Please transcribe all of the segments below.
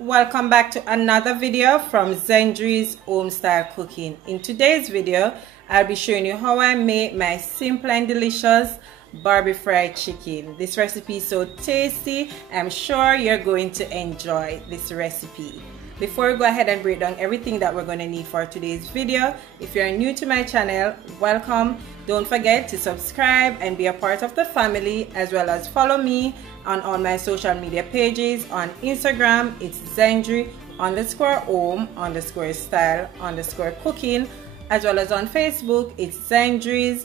Welcome back to another video from Zendri's Home Style Cooking. In today's video, I'll be showing you how I make my simple and delicious Barbie fried chicken. This recipe is so tasty. I'm sure you're going to enjoy this recipe. Before we go ahead and break down everything that we're going to need for today's video, if you're new to my channel, welcome. Don't forget to subscribe and be a part of the family, as well as follow me on all my social media pages. On Instagram, it's Zendri_home_style_cooking, as well as on Facebook, it's Zendri's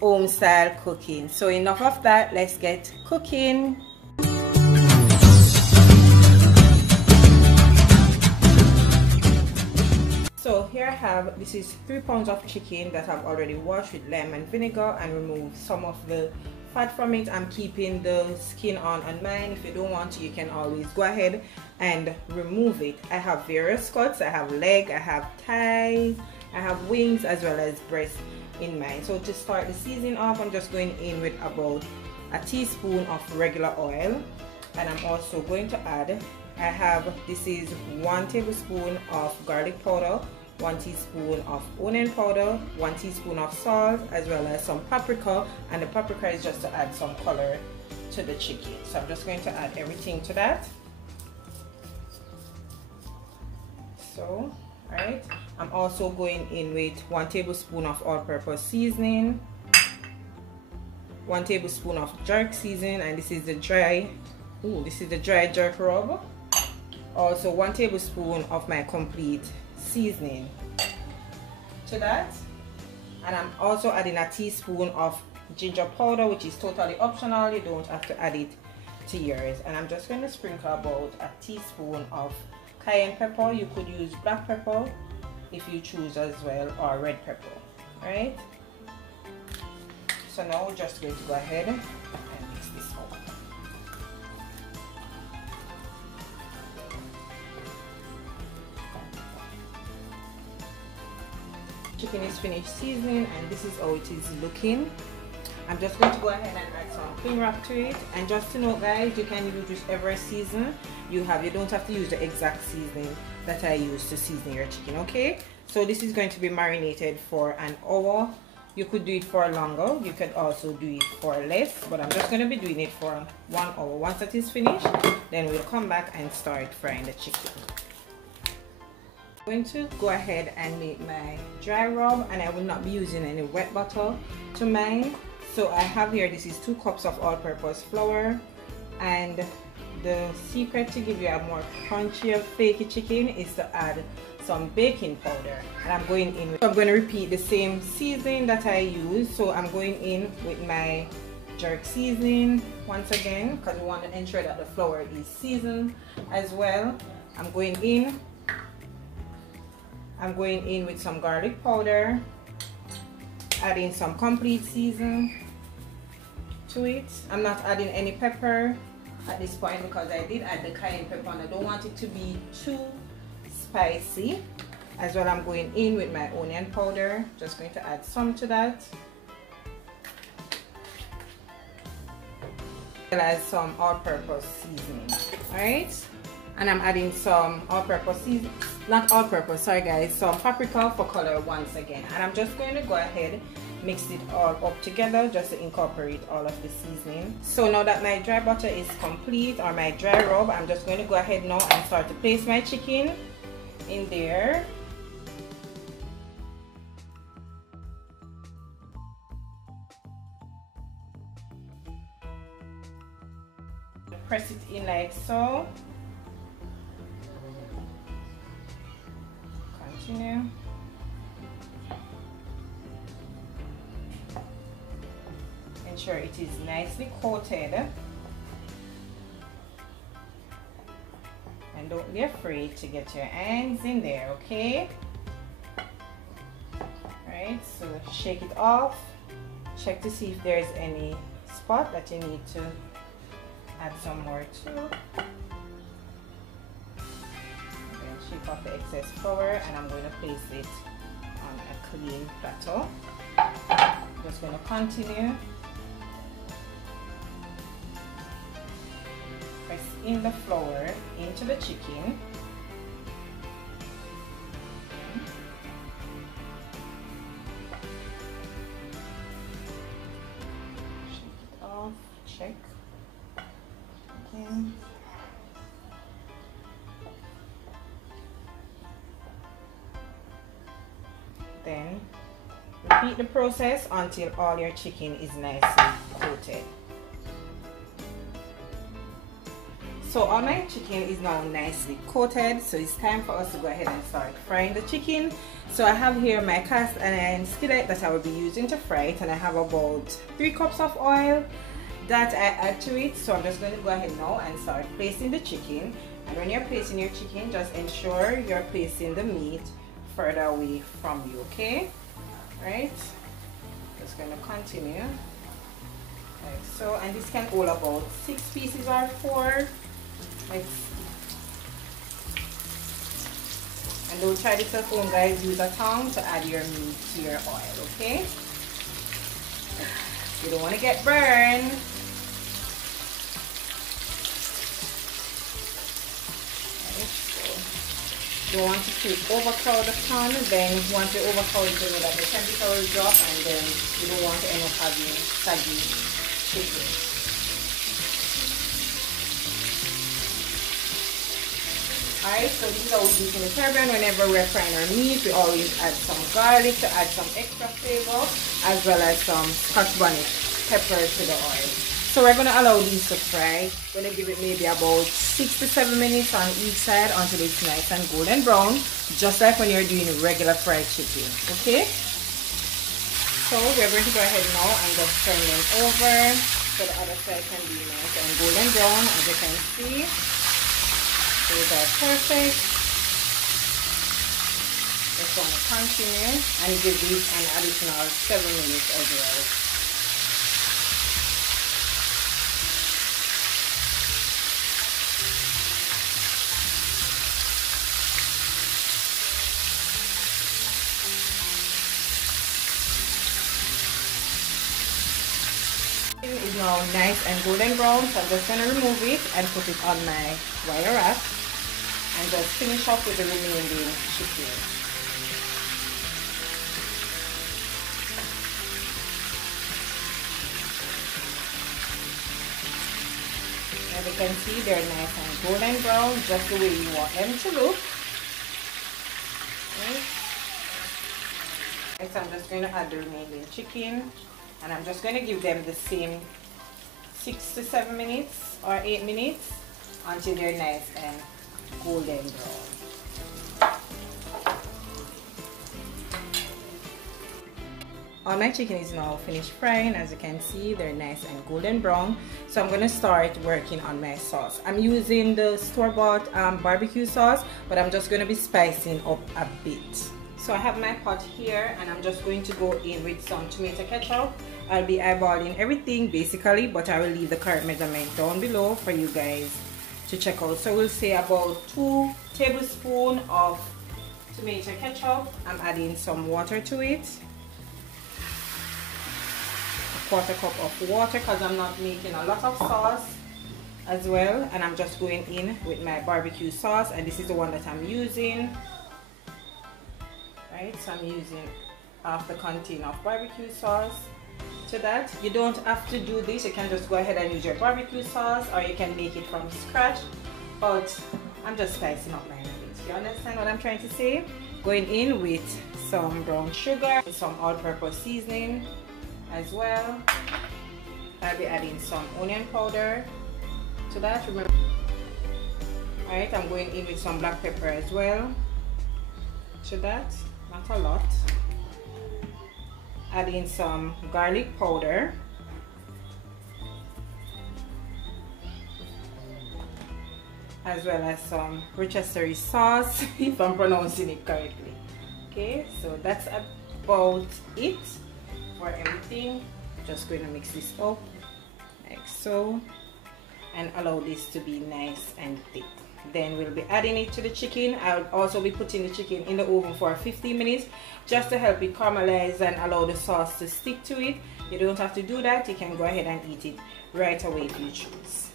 Home Style Cooking. So enough of that, let's get cooking. So here I have, this is 3 pounds of chicken that I've already washed with lime and vinegar and removed some of the fat from it. I'm keeping the skin on mine. If you don't want to, you can always go ahead and remove it. I have various cuts. I have leg, I have thighs, I have wings, as well as breast in mine. So to start the seasoning off, I'm just going in with about a teaspoon of regular oil, and I'm also going to add, this is 1 tablespoon of garlic powder, 1 teaspoon of onion powder, 1 teaspoon of salt, as well as some paprika, and the paprika is just to add some color to the chicken. So I'm just going to add everything to that. So, alright, I'm also going in with 1 tablespoon of all-purpose seasoning, 1 tablespoon of jerk seasoning, and this is the dry jerk rub. Also 1 tablespoon of my complete seasoning to that, and I'm also adding a teaspoon of ginger powder, which is totally optional. You don't have to add it to yours. And I'm just going to sprinkle about a teaspoon of cayenne pepper. You could use black pepper if you choose as well, or red pepper. Alright, so now we're just going to go ahead and mix this up. Chicken is finished seasoning, and this is how it is looking. I'm just going to go ahead and add some cling wrap to it. And just to know, guys, you can use whichever season you have. You don't have to use the exact seasoning that I use to season your chicken. Okay, so this is going to be marinated for an hour. You could do it for longer, you could also do it for less, but I'm just going to be doing it for 1 hour. Once that is finished, then we'll come back and start frying the chicken. I'm going to go ahead and make my dry rub, and I will not be using any wet butter to mine. So I have here, this is 2 cups of all-purpose flour, and the secret to give you a more crunchier flaky chicken is to add some baking powder. And I'm going to repeat the same seasoning that I use. So I'm going in with my jerk seasoning once again, because we want to ensure that the flour is seasoned as well. I'm going in with some garlic powder, adding some complete season to it. I'm not adding any pepper at this point because I did add the cayenne pepper and I don't want it to be too spicy. As well, I'm going in with my onion powder, just going to add some to that, as well as some all-purpose seasoning. Alright, and I'm adding some all-purpose seasoning, not all-purpose, sorry guys, some paprika for color once again. And I'm just going to go ahead, mix it all up together just to incorporate all of the seasoning. So now that my dry butter is complete, or my dry rub, I'm just going to go ahead now and start to place my chicken in there. Press it in like so. Continue. Ensure it is nicely coated, and don't be afraid to get your hands in there, okay? Alright, so shake it off, check to see if there's any spot that you need to add some more to. Then shake off the excess flour, and I'm going to place it on a clean platter. Just going to continue. Press in the flour into the chicken. Shake it off, check. Okay. Then repeat the process until all your chicken is nicely coated. So all my chicken is now nicely coated, so it's time for us to go ahead and start frying the chicken. So I have here my cast iron skillet that I will be using to fry it, and I have about 3 cups of oil that I add to it. So I'm just going to go ahead now and start placing the chicken. And when you're placing your chicken, just ensure you're placing the meat further away from you, okay? Right, just going to continue like so, and this can hold about 6 pieces or 4. And don't try this at home, guys. Use a tongue to add your meat to your oil, okay? You don't want to get burned. You want to overcrowd the pan, then once you overcrowd it, you know that the temperature will drop, and then you don't want to end up having saggy chicken. Alright, so this is how we do it in the Caribbean. Whenever we're frying our meat, we always add some garlic to add some extra flavor, as well as some Scotch bonnet pepper to the oil. So we're going to allow these to fry. We're going to give it maybe about 6 to 7 minutes on each side until it's nice and golden brown, just like when you're doing regular fried chicken, okay? So we're going to go ahead now and just turn them over so the other side can be nice and golden brown, as you can see. Those are perfect. Just want to continue and give these an additional 7 minutes as well. Is now nice and golden brown, so I'm just going to remove it and put it on my wire rack and just finish off with the remaining chicken. As you can see, they're nice and golden brown, just the way you want them to look. Okay. So I'm just going to add the remaining chicken. And I'm just going to give them the same 6 to 7 minutes or 8 minutes until they're nice and golden brown. All my chicken is now finished frying. As you can see, they're nice and golden brown. So I'm going to start working on my sauce. I'm using the store-bought barbecue sauce, but I'm just going to be spicing up a bit. So I have my pot here, and I'm just going to go in with some tomato ketchup. I'll be eyeballing everything basically, but I will leave the correct measurement down below for you guys to check out. So we'll say about 2 tablespoons of tomato ketchup. I'm adding some water to it. A 1/4 cup of water, because I'm not making a lot of sauce as well. And I'm just going in with my barbecue sauce, and this is the one that I'm using. Right, so I'm using half the container of barbecue sauce to that. You don't have to do this, you can just go ahead and use your barbecue sauce, or you can make it from scratch, but I'm just spicing up mine a bit. You understand what I'm trying to say? Going in with some brown sugar, some all-purpose seasoning as well. I'll be adding some onion powder to that. Remember, alright, I'm going in with some black pepper as well to that. Not a lot. Adding some garlic powder, as well as some Worcestershire sauce, if I'm pronouncing it correctly. Okay, so that's about it for everything. Just going to mix this up like so and allow this to be nice and thick. Then we'll be adding it to the chicken. I'll also be putting the chicken in the oven for 15 minutes just to help it caramelize and allow the sauce to stick to it. You don't have to do that. You can go ahead and eat it right away if you choose.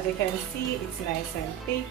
As you can see, it's nice and thick.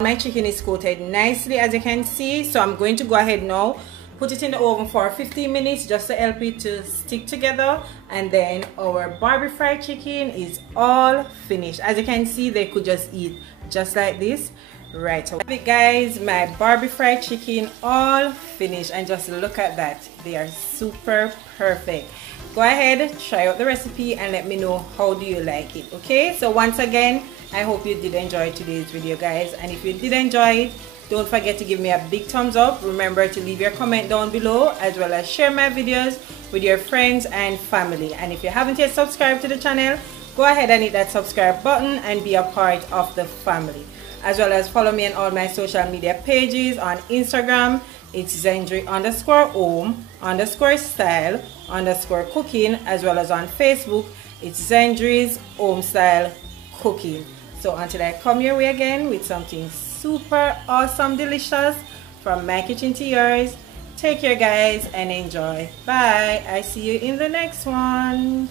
My chicken is coated nicely, as you can see, so I'm going to go ahead now, put it in the oven for 15 minutes just to help it to stick together, and then our Barbie fried chicken is all finished. As you can see, they could just eat just like this. Right, so guys, my Barbie fried chicken all finished, and just look at that, they are super perfect. Go ahead, try out the recipe and let me know how do you like it. Okay, so once again, I hope you did enjoy today's video, guys, and if you did enjoy it, don't forget to give me a big thumbs up. Remember to leave your comment down below, as well as share my videos with your friends and family. And if you haven't yet subscribed to the channel, go ahead and hit that subscribe button and be a part of the family. As well as follow me on all my social media pages. On Instagram, it's Zendry_home_style_cooking, as well as on Facebook, it's Zendry's Home Style Cooking. So until I come your way again with something super awesome, delicious from my kitchen to yours, take care, guys, and enjoy. Bye. I see you in the next one.